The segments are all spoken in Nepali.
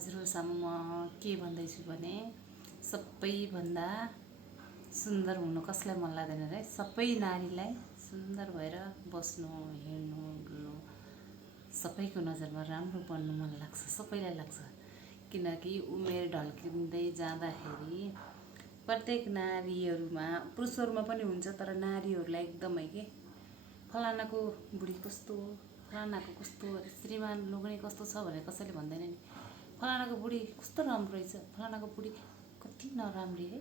हजुरसामु म के भन्दैछु भने सबैभन्दा सुन्दर हुनु कसलाई मन लाग्दैन र सबै नारीलाई सुन्दर भएर बस्नु हिँड्नु डुल्नु सबैको नजरमा राम्रो बन्नु मन लाग्छ सबैलाई लाग्छ किनकि उमेर ढल्किँदै जाँदाखेरि प्रत्येक नारीहरूमा पुरुषहरूमा पनि हुन्छ तर नारीहरूलाई एकदमै के फलानाको बुढी कस्तो फलानाको कस्तो श्रीमान लो पनि कस्तो छ भनेर कसैले भन्दैन नि फलानाको बुढी कस्तो राम्रो रहेछ फलानाको बुढी कति नराम्री है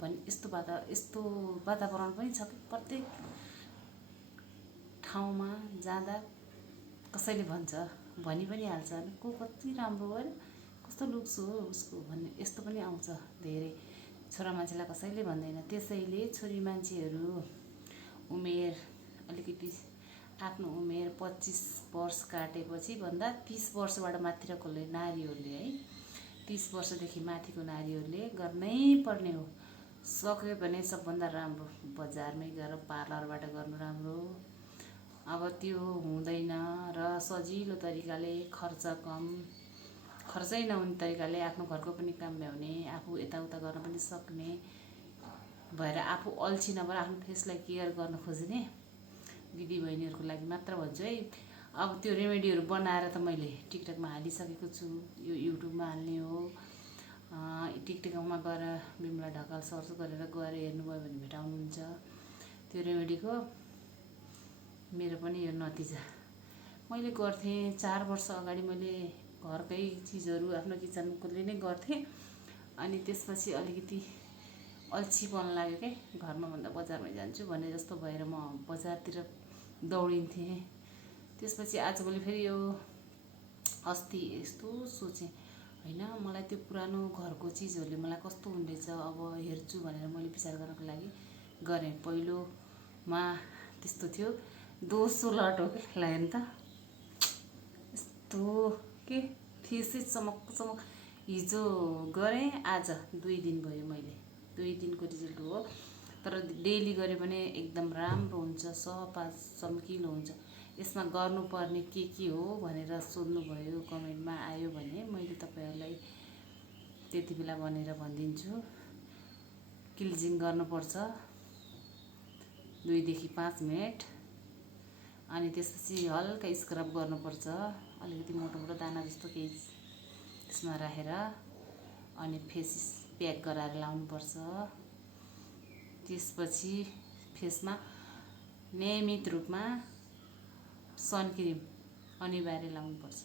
भने यस्तो वातावरण पनि छ कि प्रत्येक ठाउँमा जाँदा कसैले भन्छ भनि पनि हाल्छ को कति राम्रो हो कस्तो लुक्स हो उसको भन्ने यस्तो पनि आउँछ धेरै छोरा मान्छेलाई कसैले भन्दैन त्यसैले छोरी मान्छेहरू उमेर अलिकति आफ्नो उमेर 25 वर्ष काटेपछि भन्दा 30 वर्षबाट माथिको नारीहरूले है 30 वर्षदेखि माथिको नारीहरूले गर्नै पर्ने हो सक्यो भने सबभन्दा राम्रो बजारमै गएर पार्लरबाट गर्नु राम्रो अब त्यो हुँदैन र सजिलो तरिकाले खर्चै नहुने तरिकाले आफ्नो घरको पनि काम भ्याउने आफू यताउता गर्न पनि सक्ने भएर आफू अल्छी नभएर आफ्नो फेसलाई केयर गर्न खोज्ने दिदी बहिनीहरूको लागि मात्र भन्छु है अब त्यो रेमेडीहरू बनाएर त मैले टिकटकमा हालिसकेको छु यो युट्युबमा हाल्ने हो टिकटकमा गएर बिमला ढकाल सर्च गरेर गएर हेर्नुभयो भने भेटाउनुहुन्छ त्यो रेमेडीको मेरो पनि यो नतिजा मैले गर्थेँ 4 वर्ष अगाडि मैले घरकै चिजहरू आफ्नो किचनकोले नै गर्थेँ अनि त्यसपछि अलिकति अल्छीपन लाग्यो के घरमा भन्दा बजारमै जान्छु भन्ने जस्तो भएर म बजारतिर दौडिन्थेँ त्यसपछि आजभोलि फेरि यो अस्ति यस्तो सोचेँ हैन मलाई त्यो पुरानो घरको चिजहरूले मलाई कस्तो हुँदैछ अब हेर्छु भनेर मैले विचार गर्नको लागि गरेँ पहिलोमा त्यस्तो थियो दोस्रो लट हो के लाग्यो नि त यस्तो के फेसै चमक हिजो गरेँ आज 2 दिन भयो मैले 2 दिनको रिजल्ट हो तर डेली गरे भने एकदम राम्रो हुन्छ सफा चम्किलो हुन्छ यसमा गर्नुपर्ने के हो भनेर सोध्नुभयो कमेन्टमा आयो भने मैले तपाईहरुलाई त्यति बेला भनेर भनिदिन्छु क्लिन्जिङ गर्नुपर्छ 2 देखि 5 मिनेट अनि त्यसपछि हल्का स्क्रब गर्नुपर्छ अलिकति मोटो दाना जस्तो केही त्यसमा राखेर अनि फेस प्याक गराएर लाउनुपर्छ त्यसपछि फेसमा नियमित रूपमा सनक्रिम अनिवार्य लाउनुपर्छ